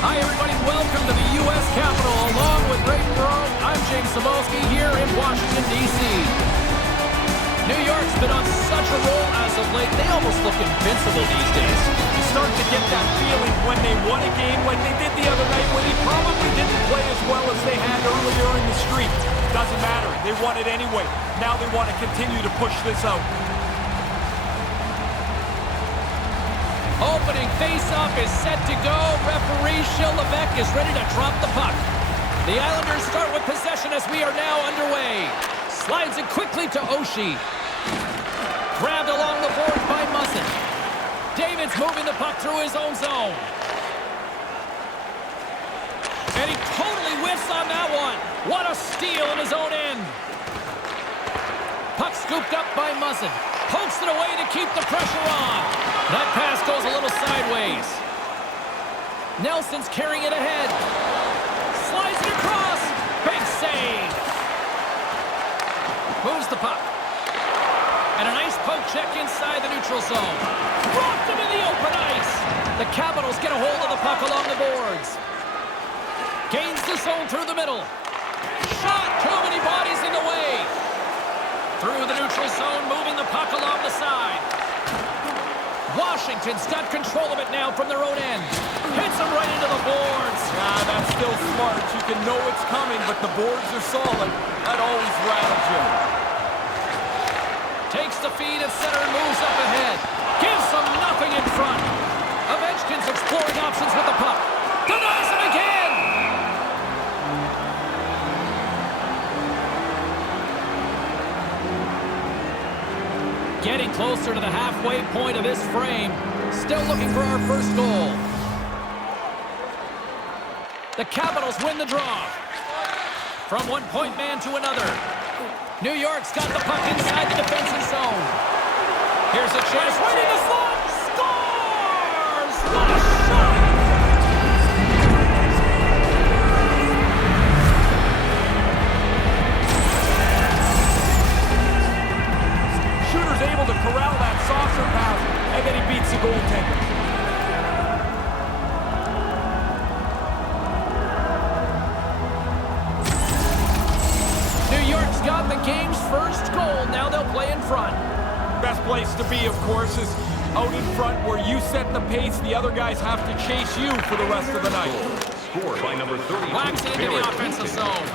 Hi, everybody. Welcome to the U.S. Capitol. Along with Ray Perot, I'm James Cebulski here in Washington, D.C. New York's been on such a roll as of late, they almost look invincible these days. You start to get that feeling when they won a game like they did the other night when they probably didn't play as well as they had earlier in the streak. Doesn't matter. They won it anyway. Now they want to continue to push this out. Opening face-off is set to go. Referee Levesque is ready to drop the puck. The Islanders start with possession as we are now underway. Slides it quickly to Oshie. Grabbed along the boards by Muzzin. David's moving the puck through his own zone. And he totally whiffs on that one. What a steal in his own end. Puck scooped up by Muzzin. Pokes it away to keep the pressure on. That pass goes a little sideways. Nelson's carrying it ahead. Slides it across. Big save. Moves the puck. And a nice poke check inside the neutral zone. Dropped him in the open ice. The Capitals get a hold of the puck along the boards. Gains the zone through the middle. Shot. Too many bodies in the way. Through the neutral zone, moving the puck along the side. Washington's got control of it now from their own end. Hits him right into the boards. That's still smart. You can know it's coming, but the boards are solid. That always rattles you. Takes the feed at center and moves up ahead. Gives them nothing in front. Ovechkin's exploring options with the puck. Denies him again. Getting closer to the halfway point of this frame. Still looking for our first goal. The Capitals win the draw. From one-point man to another. New York's got the puck inside the defensive zone. Here's a chance right in the slot. Scores! What a shot! Shooter's able to corral that saucer pass, and then he beats the goaltender. New York's got the game's first goal. Now they'll play in front. Best place to be, of course, is out in front where you set the pace. The other guys have to chase you for the rest of the night. Scored by number 32. Whacks it into the offensive zone.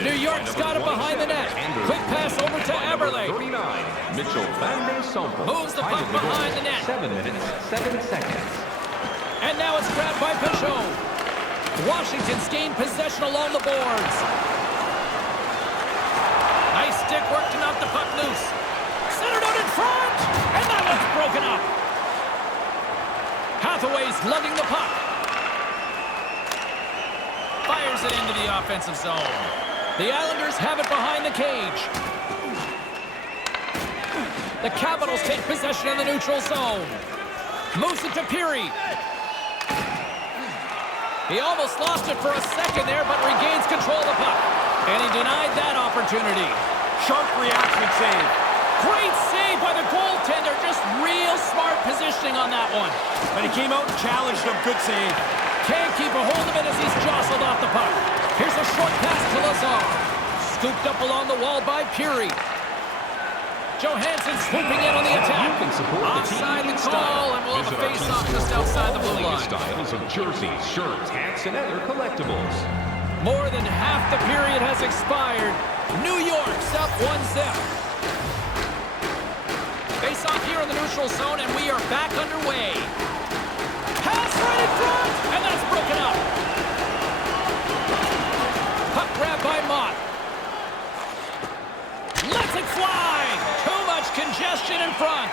New York's got it behind the net. Quick pass over to Eberle. 39. Mitchell Van Der Sompel. Moves the puck behind the net. 7 minutes, 7 seconds. And now it's grabbed by Peugeot. Washington's gained possession along the boards. Nice stick work to knock the puck loose. Centered out in front. And that one's broken up. Hathaway's lugging the puck. Fires it into the offensive zone. The Islanders have it behind the cage. The Capitals take possession in the neutral zone. Moves it to Peary. He almost lost it for a second there, but regains control of the puck. And he denied that opportunity. Sharp reaction save. Great save by the goaltender. Just real smart positioning on that one. But he came out and challenged him. Good save. Can't keep a hold of it as he's jostled off the puck. Here's a short pass to Lazar. Scooped up along the wall by Peary. Johansson swooping in on the attack. Offside the call, and we'll have a face-off just outside the blue line. Styles of jerseys, shirts, hats, and other collectibles. More than half the period has expired. New York's up 1-0. Face-off here in the neutral zone, and we are back underway. Pass right in front, and that's broken up. Puck grabbed by Mott. Lets it fly. Too much congestion in front.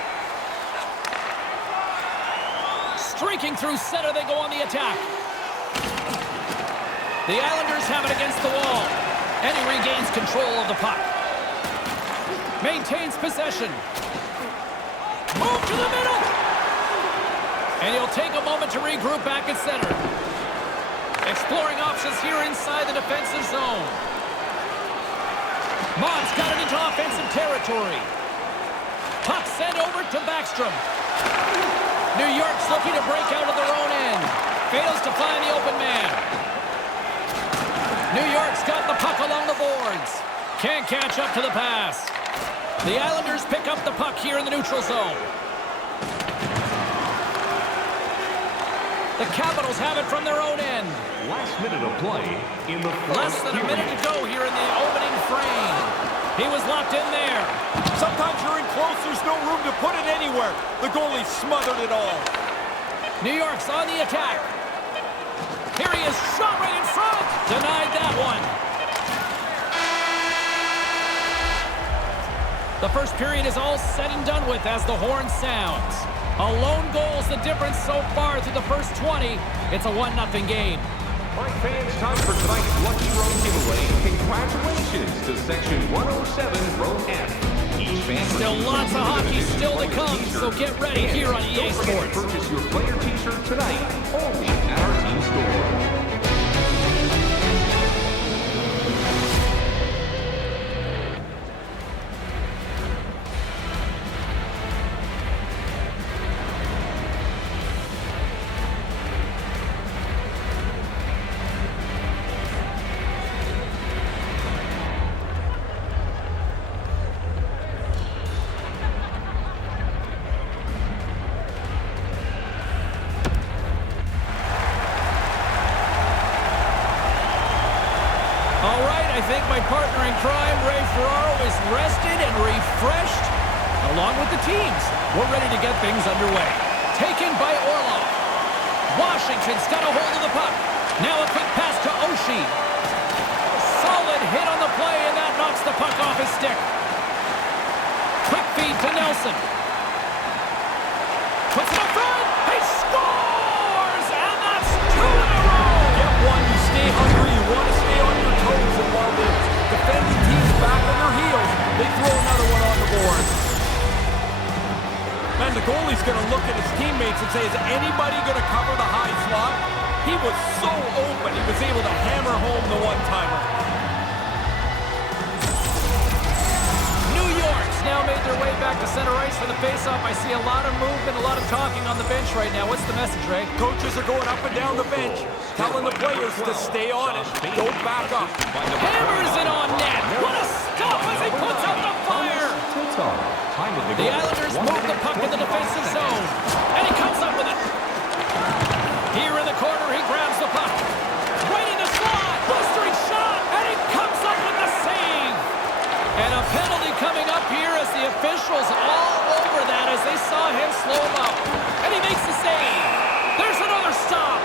Streaking through center, they go on the attack. The Islanders have it against the wall. And he regains control of the puck. Maintains possession. Move to the middle. And he'll take a moment to regroup back at center. Exploring options here inside the defensive zone. Mott's got it into offensive territory. Puck sent over to Backstrom. New York's looking to break out of their own end. fails to find the open man. New York's got the puck along the boards. Can't catch up to the pass. The Islanders pick up the puck here in the neutral zone. The Capitals have it from their own end. Last minute of play in the first Less than a minute to go here in the opening frame. He was locked in there. Sometimes you're in close, there's no room to put it anywhere. The goalie smothered it all. New York's on the attack. Here he is, shot right in front. Denied that one. The first period is all said and done with as the horn sounds. A lone goal is the difference so far through the first 20. It's a 1-0 game. All right, fans, time for tonight's Lucky Row giveaway. Congratulations to Section 107, Row F. Each fan Still lots of hockey still to come, so get ready here on EA Don't forget to Sports. purchase your player t-shirt tonight, only at our team store. I think my partner in crime, Ray Ferraro, is rested and refreshed, along with the teams. We're ready to get things underway. Taken by Orlov. Washington's got a hold of the puck. Now a quick pass to Oshie. Solid hit on the play, and that knocks the puck off his stick. Quick feed to Nelson. Puts it up front. He scores! And that's 2 in a row! Get one, you stay hungry, you want to stay on your toes, and while the defending team's back on their heels, they throw another one on the board. Man, the goalie's going to look at his teammates and say, is anybody going to cover the high slot? He was so open, he was able to hammer home the one-timer. New York's now made their way back to center ice for the face-off. I see a lot of movement, a lot of talking on the bench right now. What's the message, Ray? Coaches are going up and down the bench, telling the players to stay on it, don't back up. Hammers it on net. What a stop as he puts out the fire. The Islanders move the puck in the defensive zone. And he comes up with it. Here in the corner, he grabs the puck. Right in the slot. Blistering shot. And he comes up with the save. And a penalty coming up here as the officials all over that as they saw him slow him up. And he makes the save. There's another stop.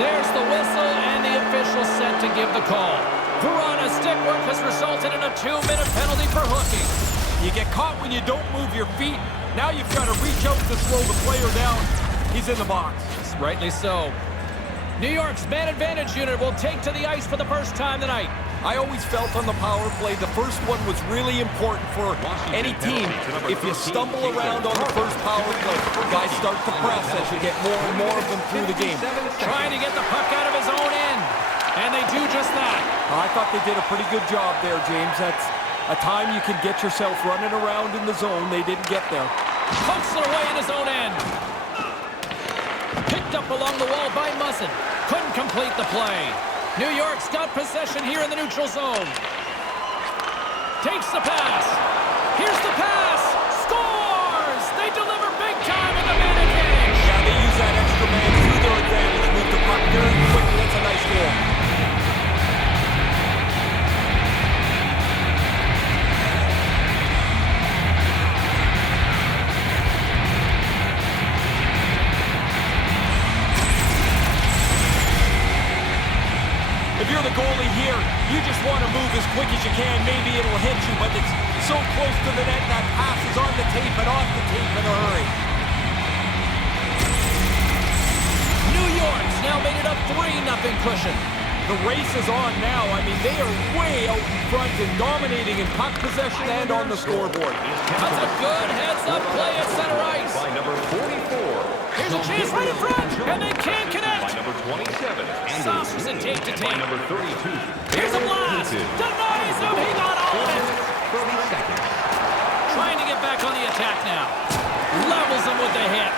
There's the whistle, and the official set to give the call. Verana's stick work has resulted in a 2-minute penalty for hooking. You get caught when you don't move your feet. Now you've got to reach out to slow the player down. He's in the box. Rightly so. New York's man advantage unit will take to the ice for the first time tonight. I always felt on the power play the first one was really important for any team. If you stumble around on the first power play, guys start to press as you get more and more of them through the game. Trying to get the puck out of his own end. And they do just that. I thought they did a pretty good job there, James. That's a time you can get yourself running around in the zone. They didn't get there. Pokes it away in his own end. Picked up along the wall by Muzzin. Couldn't complete the play. New York's got possession here in the neutral zone. Takes the pass. Here's the pass. Scores! They deliver big time in the man advantage. Yeah, they use that extra man to their advantage. Move the puck very quickly. That's a nice goal. If you're the goalie here, you just want to move as quick as you can. Maybe it'll hit you, but it's so close to the net, that pass is on the tape and off the tape in a hurry. New York's now made it a 3-0 cushion. The race is on now. I mean, they are way out in front and dominating in puck possession and on the scoreboard. That's a good heads-up play at center ice. By number 44. Here's a chance right in front, and they can't By connect. number 27. Saucers it tape to And by tape. number 32. Here's a blast. Denies him. He got all of it. 30 seconds. Trying to get back on the attack now. Levels him with the hit.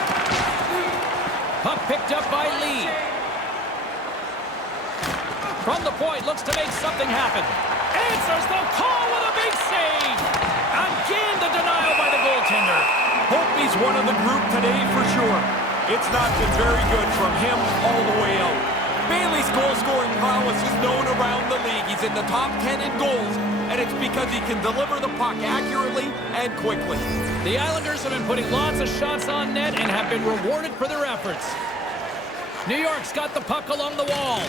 Puck picked up by Lee. From the point, looks to make something happen. Answers the call with a big save. Again, the denial by the goaltender. Hope he's one of the group today for sure. It's not been very good from him all the way out. Bailey's goal-scoring prowess is known around the league. He's in the top 10 in goals, and it's because he can deliver the puck accurately and quickly. The Islanders have been putting lots of shots on net and have been rewarded for their efforts. New York's got the puck along the wall.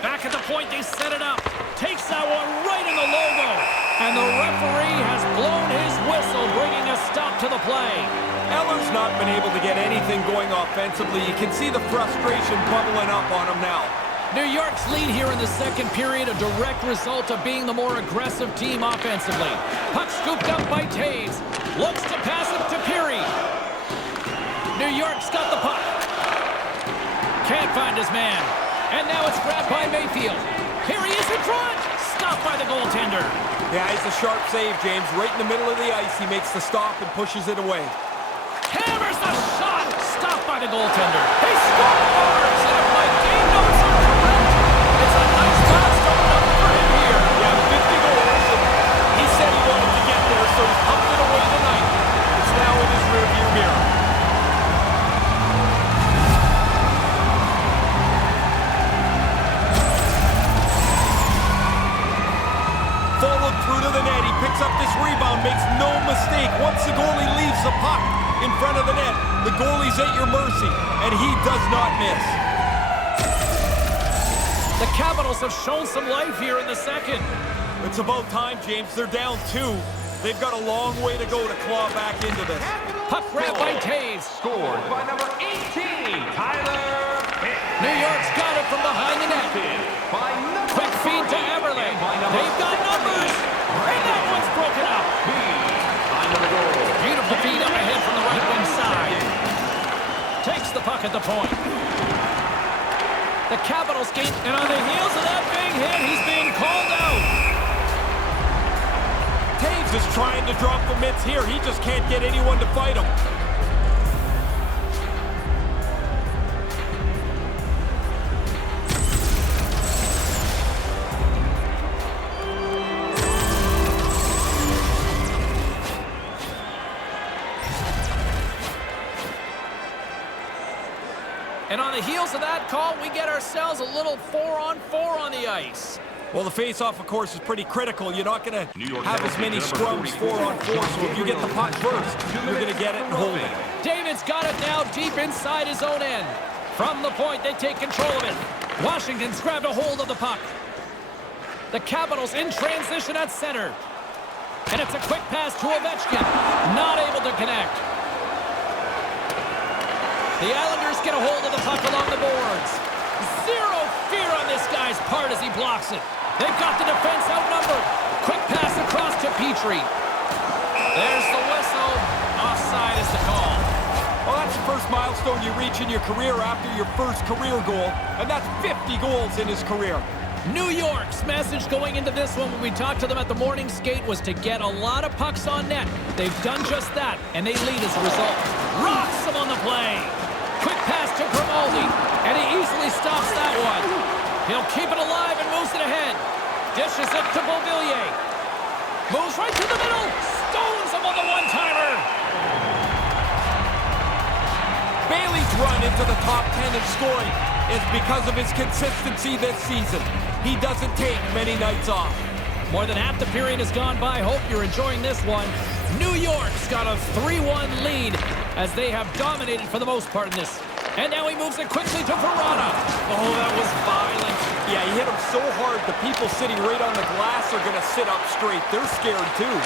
Back at the point, they set it up. Takes that one right in the logo. And the referee has blown his whistle, bringing a stop to the play. Eller's not been able to get anything going offensively. You can see the frustration bubbling up on him now. New York's lead here in the second period, a direct result of being the more aggressive team offensively. Puck scooped up by Taves. Looks to pass it to Peary. New York's got the puck. Can't find his man. And now it's grabbed by Mayfield. Here he is in front. Stopped by the goaltender. Yeah, it's a sharp save, James. Right in the middle of the ice, he makes the stop and pushes it away. Hammers the shot. Stopped by the goaltender. He scores! And if my game notes are correct, it's a nice milestone number for him here. Yeah, 50 goals. And he said he wanted to get there, so he pumped it away tonight. It's now in his rearview mirror. Followed through to the net. He picks up this rebound, makes no mistake. Once the goalie leaves the puck in front of the net, the goalie's at your mercy, and he does not miss. The Capitals have shown some life here in the second. It's about time, James. They're down 2. They've got a long way to go to claw back into this. Puck grab by Taves. Scored by number 18, Tyler Pitt. New York's got it from behind the net. By number Quick feed to 3, Everly. and by number They've got numbers. And that one's broken up. Time of the goal. Beautiful feed up ahead from the right wing side. Takes the puck at the point. The Capitals gain, and on the heels of that big hit, he's being called out. Taves is trying to drop the mitts here. He just can't get anyone to fight him. And on the heels of that call, we get ourselves a little 4-on-4 on the ice. Well, the face-off, of course, is pretty critical. You're not going to have as many scrums 4-on-4, so if you get the puck first, you're going to get it and hold it. David's got it now deep inside his own end. From the point, they take control of it. Washington's grabbed a hold of the puck. The Capitals in transition at center. And it's a quick pass to Ovechkin. Not able to connect. The Islanders get a hold of the puck along the boards. Zero fear on this guy's part as he blocks it. They've got the defense outnumbered. Quick pass across to Petrie. There's the whistle. Offside is the call. Well, that's the first milestone you reach in your career after your first career goal, and that's 50 goals in his career. New York's message going into this one when we talked to them at the morning skate was to get a lot of pucks on net. They've done just that, and they lead as a result. Rocks him on the play. Quick pass to Grimaldi, and he easily stops that one. He'll keep it alive and moves it ahead. Dishes it to Beauvillier. Moves right to the middle. Stones him on the one-timer. Bailey's run into the top 10 in scoring is because of his consistency this season. He doesn't take many nights off. More than half the period has gone by. Hope you're enjoying this one. New York's got a 3-1 lead as they have dominated for the most part in this. And now he moves it quickly to Verona. Oh, that was violent. Yeah, he hit him so hard, the people sitting right on the glass are going to sit up straight. They're scared, too.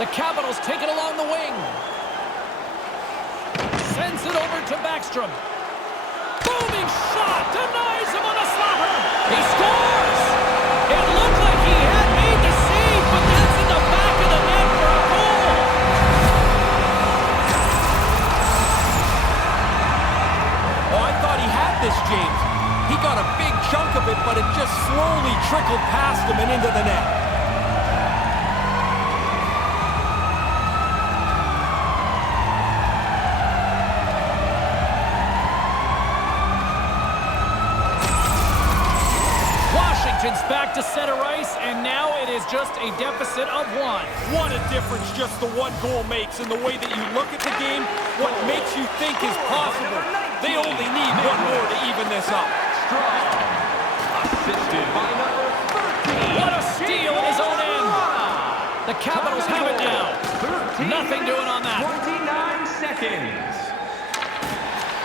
The Capitals take it along the wing. Sends it over to Backstrom. Booming shot. Denies him on a slapper. He scores. It looked like he had made the save, but that's in the back of the net for a goal. Oh, I thought he had this, James. He got a big chunk of it, but it just slowly trickled past him and into the net. Possession's back to center ice, and now it is just a deficit of 1. What a difference just the one goal makes in the way that you look at the game, what makes you think is possible. They only need one more to even this up. Strong. Assisted by number 13. What a steal in his own end. The Capitals have it now. Nothing doing on that. 29 seconds.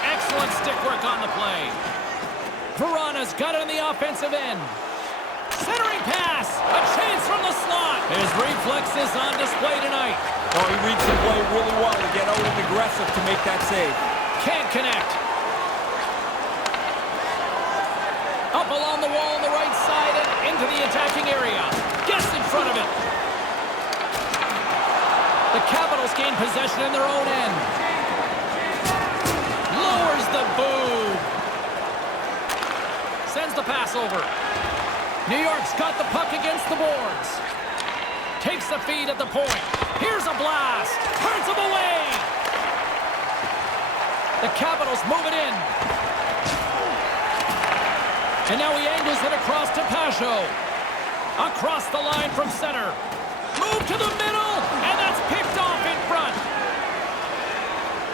Excellent stick work on the play. Verana's got it on the offensive end. Centering pass. A chance from the slot. His reflexes on display tonight. Oh, he reads the play really well to get out and aggressive to make that save. Can't connect. Up along the wall on the right side and into the attacking area. Gets in front of it. The Capitals gain possession in their own end. Lowers the boob. Sends the pass over. New York's got the puck against the boards. Takes the feed at the point. Here's a blast. Turns him away. The Capitals move it in. And now he angles it across to Pajot. Across the line from center. Move to the middle. And that's picked off in front.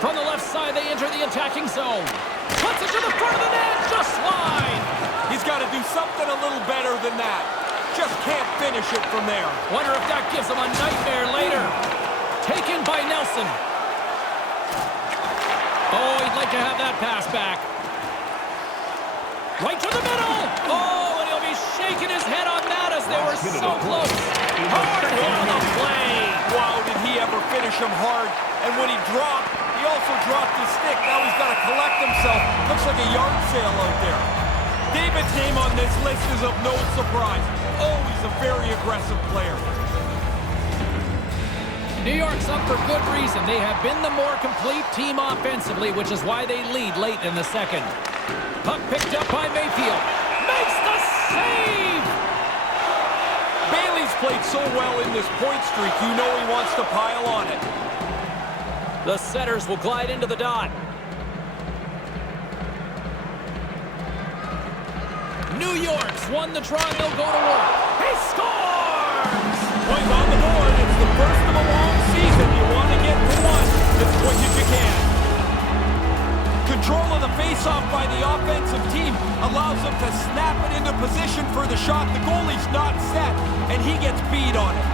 From the left side, they enter the attacking zone. Puts it to the front of the net. Just wide. He's got to do something a little better than that. Just can't finish it from there. Wonder if that gives him a nightmare later. Taken by Nelson. Oh, he'd like to have that pass back. Right to the middle. Oh, and he'll be shaking his head on that as they were so close. Hard hit on the play. Wow, did he ever finish him hard. And when he dropped, he also dropped his stick. Now he's got to collect himself. Looks like a yard sale out there. David's name on this list is of no surprise. Always a very aggressive player. New York's up for good reason. They have been the more complete team offensively, which is why they lead late in the second. Puck picked up by Mayfield. Makes the save! Bailey's played so well in this point streak, you know he wants to pile on it. The setters will glide into the dot. New York's won the draw, and they'll go to work. He scores! Points on the board. It's the first of a long season. You want to get to one as quick as you can. Control of the face-off by the offensive team allows them to snap it into position for the shot. The goalie's not set, and he gets beat on it.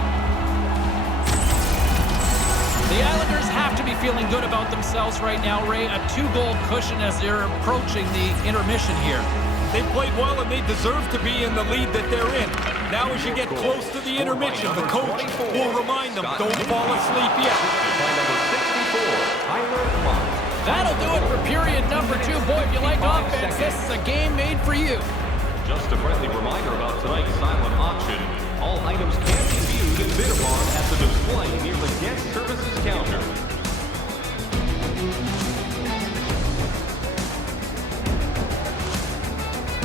The Islanders have to be feeling good about themselves right now, Ray. A 2-goal cushion as they're approaching the intermission here. They played well, and they deserve to be in the lead that they're in. Now as you get close to the intermission, the coach will remind them, don't fall asleep yet. That'll do it for period number 2. Boy, if you like offense, this is a game made for you. Just a friendly reminder about tonight's silent auction. All items can be viewed and bid upon at the display near the guest services counter.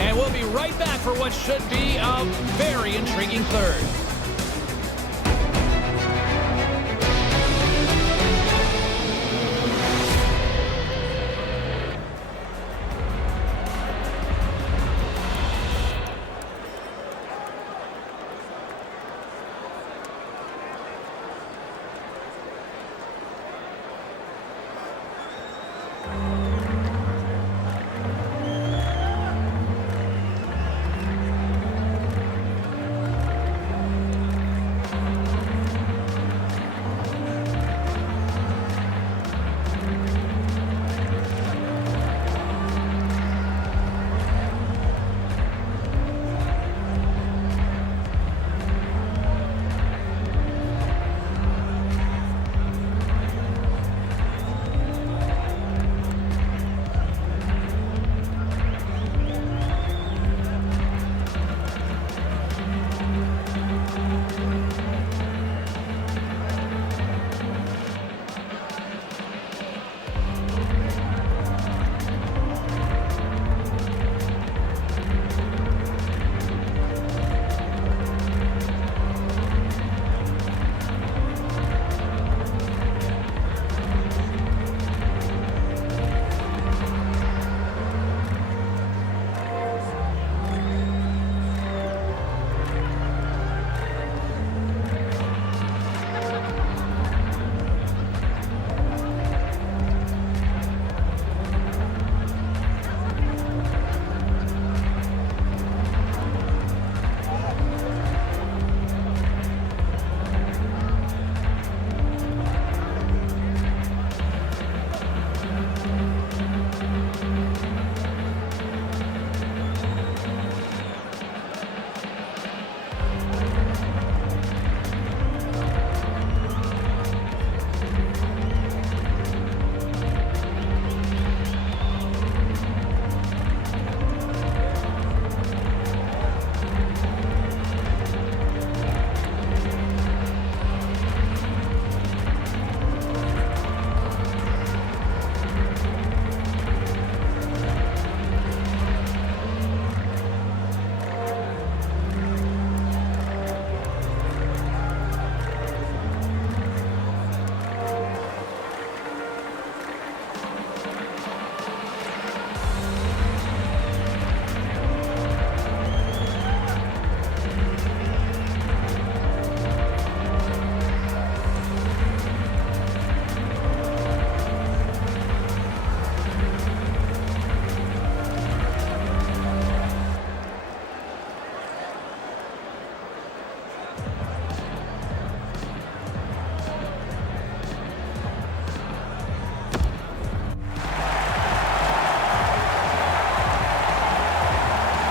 And we'll be right back for what should be a very intriguing third.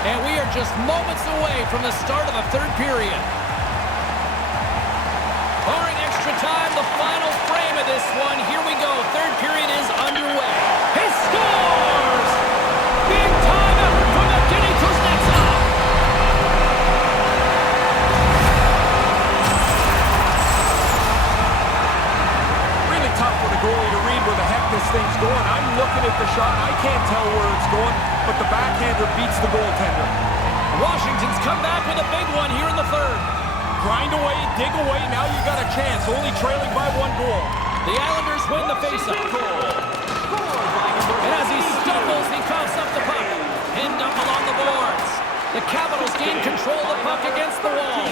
And we are just moments away from the start of the third period. Barring extra time, the final frame of this one. Here we go. Third period is underway. He scores! Big time effort from Evgeny Kuznetsov. Really tough for the goalie to read where the heck this thing's going. I'm looking at the shot. I can't tell where it's going, but the backhander beats the goaltender. Washington's come back with a big one here in the third. Grind away, dig away, now you got a chance, only trailing by 1 goal. The Islanders win the faceoff. And as he stumbles, he coughs up the puck. Pinned up along the boards. The Capitals gain control of the puck against the wall.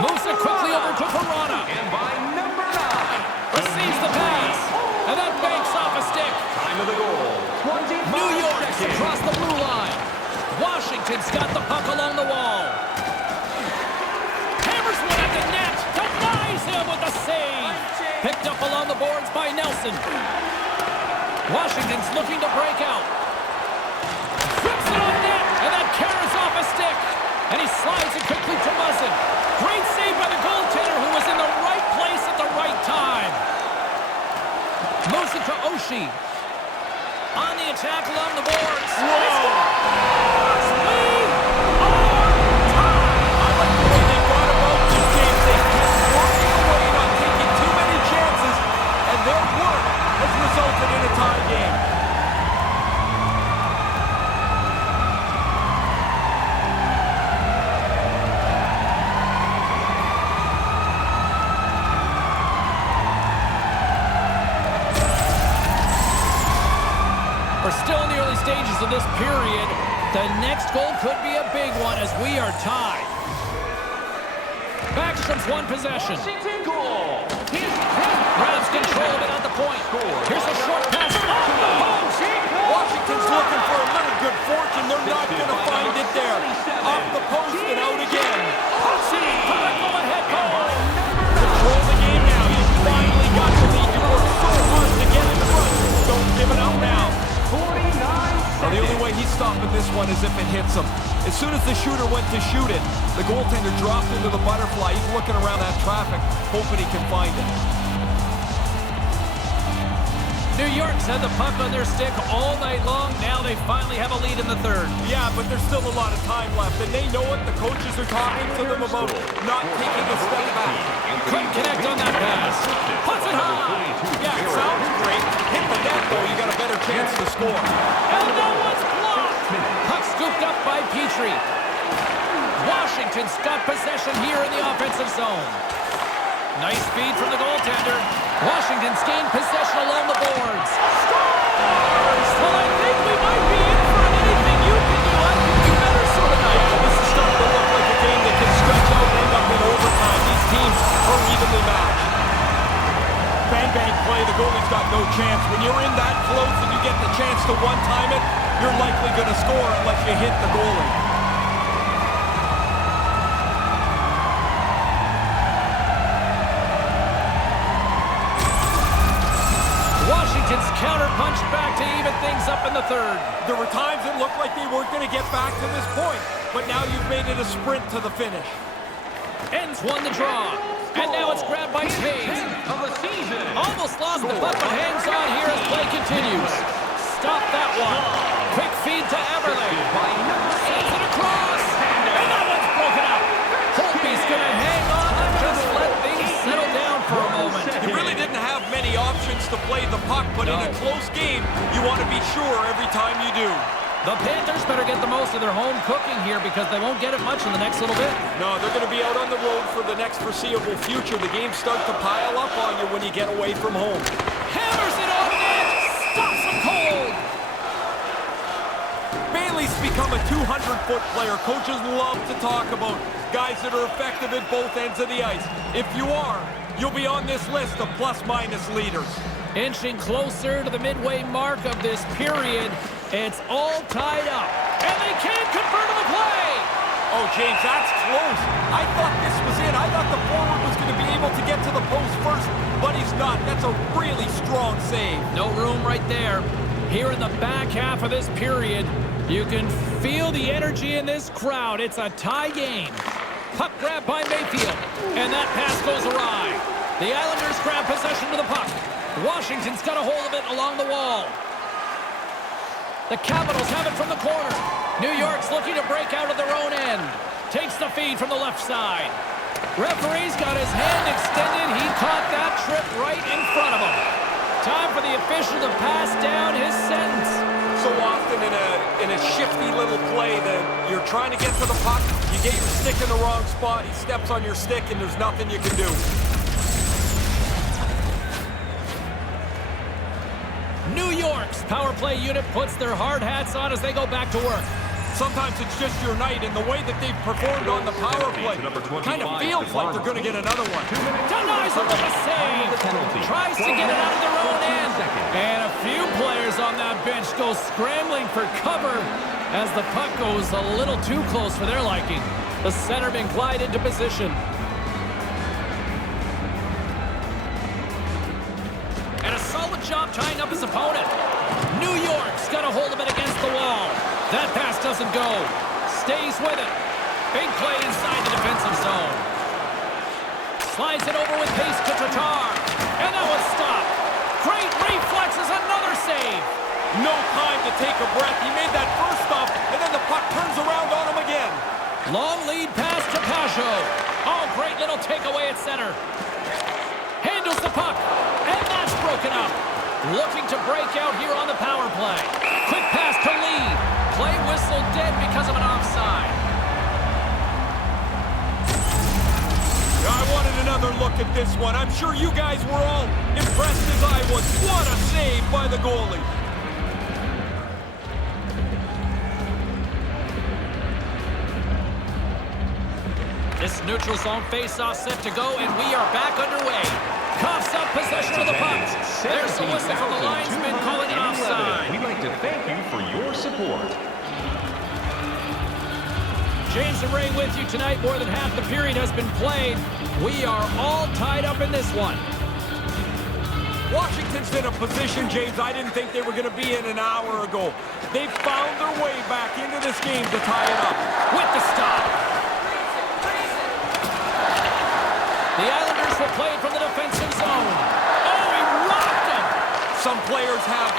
Moves it quickly over to Verona. And by number 9. Receives the pass. And that banks off a stick. Time of the goal. New York's across the blue line. Washington's got the puck along the wall. Hammers one at the net. Denies him with the save. Picked up along the boards by Nelson. Washington's looking to break out. Flips it on net. And that carries off a stick. And he slides it quickly to Muzzin. Great save by the goaltender who was in the right place at the right time. Moves it to Oshie. On the attack along the boards. Whoa! We are tied. I like the way they brought about this game. They kept working away, not taking too many chances, and their work has resulted in a tie game. We're still in the early stages of this period. The next goal could be a big one as we are tied. Backstrom's one possession. Grabs control of it at the point. Here's a short pass off the post. Washington's looking for a little good fortune. They're not going to find it there. Off the post and out again. Pussy for the go-ahead goal. Control the game now. You finally got the lead. You worked so hard to get in front. Don't give it up now. Well, the only way he's stopping this one is if it hits him. As soon as the shooter went to shoot it, the goaltender dropped into the butterfly. He's looking around that traffic, hoping he can find it. New York's had the puck on their stick all night long. Now they finally have a lead in the third. Yeah, but there's still a lot of time left, and they know it. The coaches are talking to them about not taking a step back. Couldn't connect on that pass. Puts it high. Yeah, it sounds great. Hit the net, though. You got a better chance to score. And that one's blocked. Puck scooped up by Petrie. Washington's got possession here in the offensive zone. Nice feed from the goaltender. Washington's gained possession along the boards. Scores! Well, I think we might be in for an anything you can do. I think you better sort of night. This is starting to look like a game that can stretch out and end up in overtime. These teams are evenly matched. Bang-bang play, the goalie's got no chance. When you're in that close and you get the chance to one-time it, you're likely going to score unless you hit the goalie. Washington's counter-punched back to even things up in the third. There were times it looked like they weren't going to get back to this point, but now you've made it a sprint to the finish. Ends won the draw. And now it's grabbed by Taves. Almost lost the puck, but hangs on here as play continues. Stop that one. Quick feed to Everly. Sends it across. And that one's broken up. Holtby's going to hang on and just let things settle down for a moment. You really didn't have many options to play the puck, but in a close game, you want to be sure every time you do. The Panthers better get the most of their home cooking here because they won't get it much in the next little bit. No, they're going to be out on the road for the next foreseeable future. The games start to pile up on you when you get away from home. Hammers it on net. Stops him cold. Bailey's become a 200-foot player. Coaches love to talk about guys that are effective at both ends of the ice. If you are, you'll be on this list of plus-minus leaders. Inching closer to the midway mark of this period. It's all tied up. And they can't convert on the play. Oh, James, that's close. I thought this was it. I thought the forward was going to be able to get to the post first, but he's not. That's a really strong save. No room right there. Here in the back half of this period, you can feel the energy in this crowd. It's a tie game. Puck grab by Mayfield, and that pass goes awry. The Islanders grab possession of the puck. Washington's got a hold of it along the wall. The Capitals have it from the corner. New York's looking to break out of their own end. Takes the feed from the left side. Referee's got his hand extended. He caught that trip right in front of him. Time for the official to pass down his sentence. So often in a shifty little play that you're trying to get to the puck, you get your stick in the wrong spot, he steps on your stick, and there's nothing you can do. New York's power play unit puts their hard hats on as they go back to work. Sometimes it's just your night, and the way that they've performed on the power play kind of feels like they're going to get another one. Denies him with a save. Tries to get it out of their own end. And a few players on that bench go scrambling for cover as the puck goes a little too close for their liking. The centerman glide into position. And a solid job tying up his opponent. New York's got a hold of it against the wall. That pass doesn't go. Stays with it. Big play inside the defensive zone. Slides it over with pace to Tatar. And that was stopped. Great reflexes, another save. No time to take a breath. He made that first stop, and then the puck turns around on him again. Long lead pass to Pajot. Oh, great little takeaway at center. Handles the puck. And that's broken up. Looking to break out here on the power play. Quick pass to Lee. Play whistle dead because of an offside. I wanted another look at this one. I'm sure you guys were all impressed as I was. What a save by the goalie. This neutral zone face-off set to go, and we are back underway. Coughs up possession of the puck. There's the whistle from the linesman calling it offside. We'd like to thank you for your support. James and Ray with you tonight. More than half the period has been played. We are all tied up in this one. Washington's in a position, James, I didn't think they were going to be in an hour ago. They've found their way back into this game to tie it up. With the stop. The Islanders will play it from the defensive zone. Oh, he rocked him! Some players have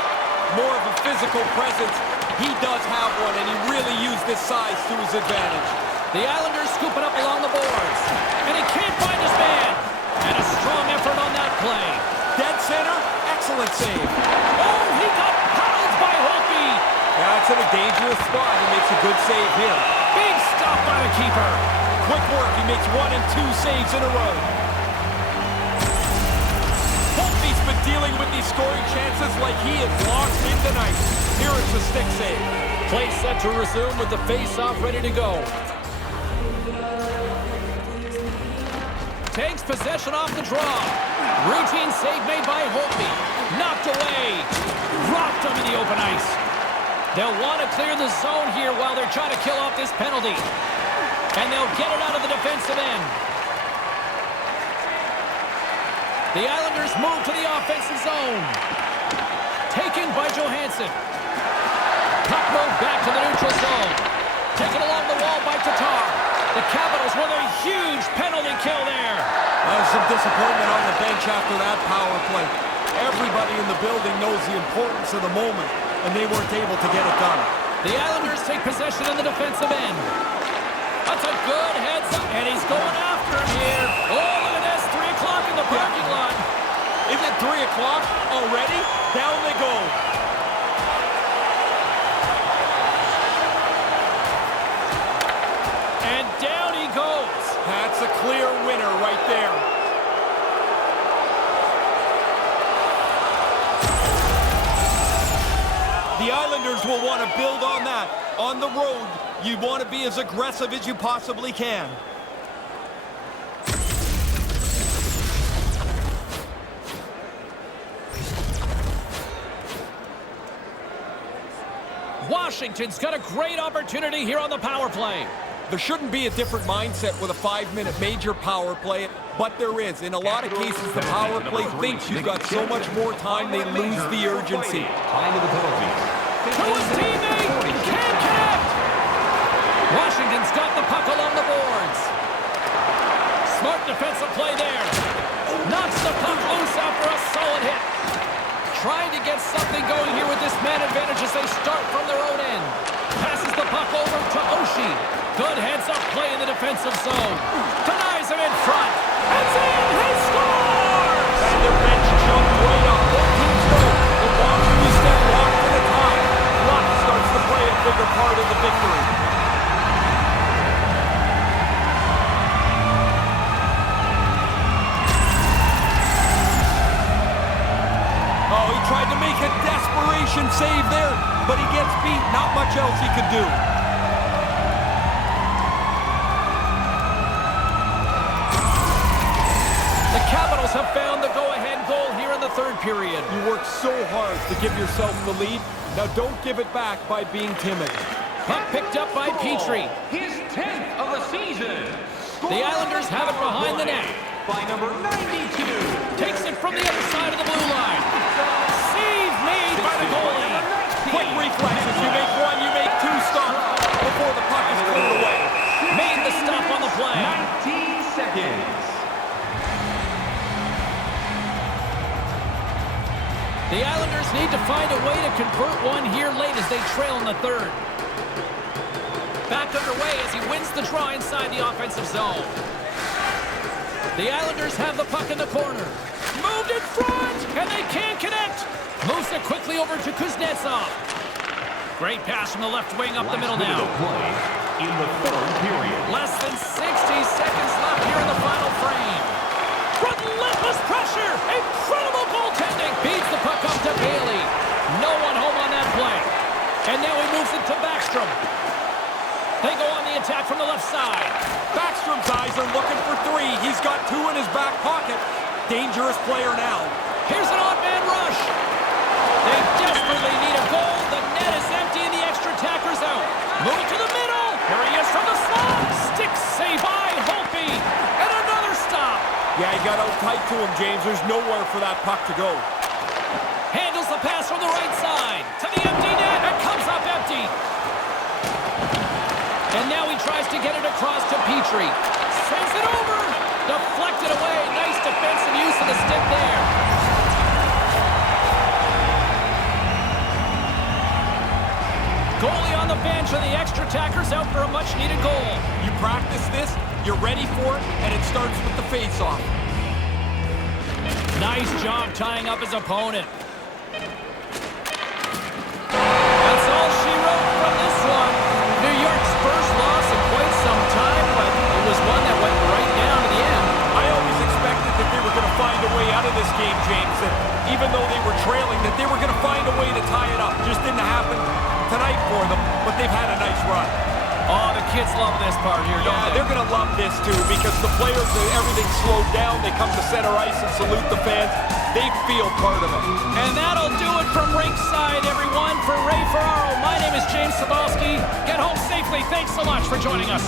more of a physical presence. He does have one, and he really used his size to his advantage. The Islanders scoop it up along the boards. And he can't find his man. And a strong effort on that play. Dead center, excellent save. Oh, he got pounded by Holtby. Yeah, it's in a dangerous spot. He makes a good save here. Big stop by the keeper. Quick work. He makes 1 and 2 saves in a row. Holtby's been dealing with these scoring chances like he is locked in tonight. Here it's a stick save. Play set to resume with the face-off ready to go. Takes possession off the draw. Routine save made by Holtby. Knocked away. Rocked him in the open ice. They'll want to clear the zone here while they're trying to kill off this penalty. And they'll get it out of the defensive end. The Islanders move to the offensive zone. Taken by Johansson. Puck moved back to the neutral zone. Taken along the wall by Tatar. The Capitals with a huge penalty kill there. There's some disappointment on the bench after that power play. Everybody in the building knows the importance of the moment, and they weren't able to get it done. The Islanders take possession in the defensive end. That's a good heads up, and he's going after him here. Oh, look at this, 3 o'clock in the parking lot. Is it 3 o'clock already? Down they go. And down he goes. That's a clear winner right there. The Islanders will want to build on that. On the road, you want to be as aggressive as you possibly can. Washington's got a great opportunity here on the power play. There shouldn't be a different mindset with a 5-minute major power play. but there is. In a lot of cases, the power play thinks you've got so much more time, they lose the urgency. Time of the penalties. To his teammate, can't connect! Washington's got the puck along the boards. Smart defensive play there. Knocks the puck loose after a solid hit. Trying to get something going here with this man advantage as they start from their own end. Passes the puck over to Oshie. Good heads-up play in the defensive zone. Denies him in front. It's in! He scores! And their bench jumped right up. Both teams know the longer you step one at a time, luck starts to play a bigger part in the victory. Oh, he tried to make a desperation save there, but he gets beat. Not much else he could do. The Capitals have found the go-ahead goal here in the third period. You work so hard to give yourself the lead. Now don't give it back by being timid. Puck picked up by Petrie. His 10th of the season. The Islanders have it behind the net. By number 92. Takes it from the other side of the blue line. Save made by the goalie. Quick reflexes. You make one, you make two stops before the puck is cleared away. Made the stop on the play. 19 seconds. The Islanders need to find a way to convert one here late as they trail in the third. Back underway as he wins the draw inside the offensive zone. The Islanders have the puck in the corner. Moved in front, and they can't connect. Moves it quickly over to Kuznetsov. Great pass from the left wing up the middle now. Play in the third period. Less than 60 seconds left here in the final frame. Relentless pressure. Incredible goaltending. Beats the puck up to Bailey. No one home on that play. And now he moves it to Backstrom. They go on the attack from the left side. Backstrom's eyes are looking for three. He's got two in his back pocket. Dangerous player now. Here's an odd man rush. They desperately need a goal. The net is empty and the extra attacker's out. Move to the middle. Here he is from the slot. Stick save by Holtby. And another stop. Yeah, he got out tight to him, James. There's nowhere for that puck to go. Handles the pass from the right side. To the empty net. And comes up empty. And now he tries to get it across to Petrie. Sends it over. Deflected away. Nice defensive use of the stick there. Goalie on the bench and the extra attacker's out for a much-needed goal. You practice this, you're ready for it, and it starts with the face-off. Nice job tying up his opponent. That's all she wrote from this one. New York's first loss in quite some time, but it was one that went right down to the end. I always expected that they were going to find a way out of this game, James, that even though they were trailing, that they were going to find a way to tie it up. Just didn't happen tonight for them, but they've had a nice run. Oh, the kids love this part here, don't they? They're going to love this, too, because the players, everything's slowed down. They come to center ice and salute the fans. They feel part of it. And that'll do it from ringside, everyone. For Ray Ferraro, my name is James Cebulski. Get home safely. Thanks so much for joining us.